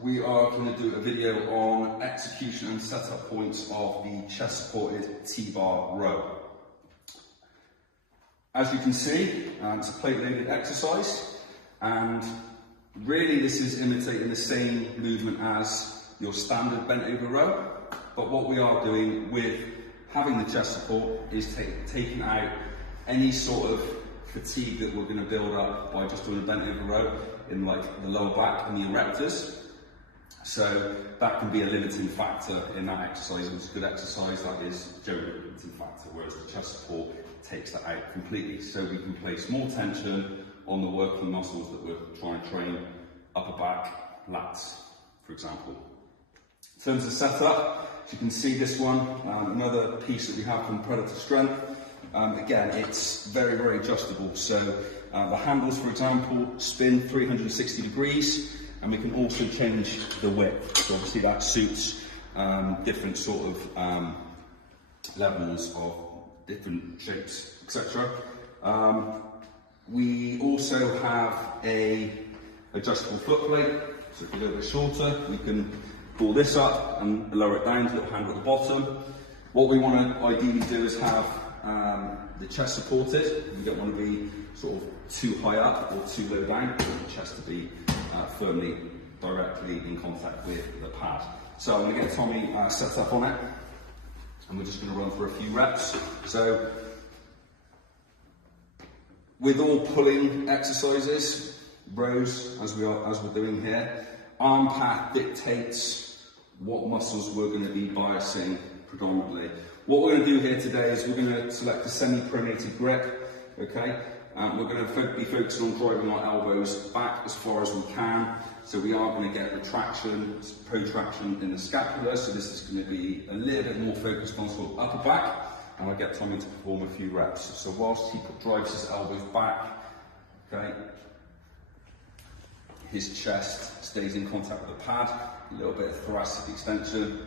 we are going to do a video on execution and setup points of the chest supported T-bar row. As you can see, it's a plate loaded exercise, and really this is imitating the same movement as your standard bent over row, but what we are doing with having the chest support is taking out any sort of fatigue that we're going to build up by just doing a bent over row in like the lower back and the erectors. So that can be a limiting factor in that exercise. If it's a good exercise, that is generally a limiting factor, whereas the chest support takes that out completely. So we can place more tension on the working muscles that we're trying to train, upper back, lats, for example. In terms of setup, as you can see this one, another piece that we have from Predator Strength. Again, it's very, very adjustable. So the handles, for example, spin 360 degrees, and we can also change the width. So obviously that suits different sort of levels of different shapes, etc. We also have a adjustable foot plate. So if you're a little bit shorter, we can pull this up and lower it down to a little handle at the bottom. What we want to ideally do is have the chest supported. We don't want to be sort of too high up or too low down. We want the chest to be firmly, directly in contact with the pad. So I'm going to get Tommy set up on it, and we're just going to run for a few reps. So with all pulling exercises, rows, as we're doing here, arm path dictates what muscles we're going to be biasing predominantly. What we're going to do here today is we're going to select a semi-pronated grip, okay? We're going to be focusing on driving our elbows back as far as we can. So we are going to get retraction, protraction in the scapula. So this is going to be a little bit more focused on sort of upper back. And I'll get Tommy to perform a few reps. So whilst he drives his elbows back, okay, his chest stays in contact with the pad, a little bit of thoracic extension.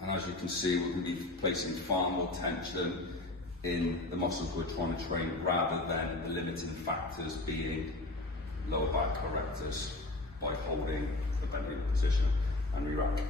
And as you can see, we're going to be placing far more tension in the muscles we're trying to train rather than the limiting factors being lower back erectors by holding the bent over position and re-rack.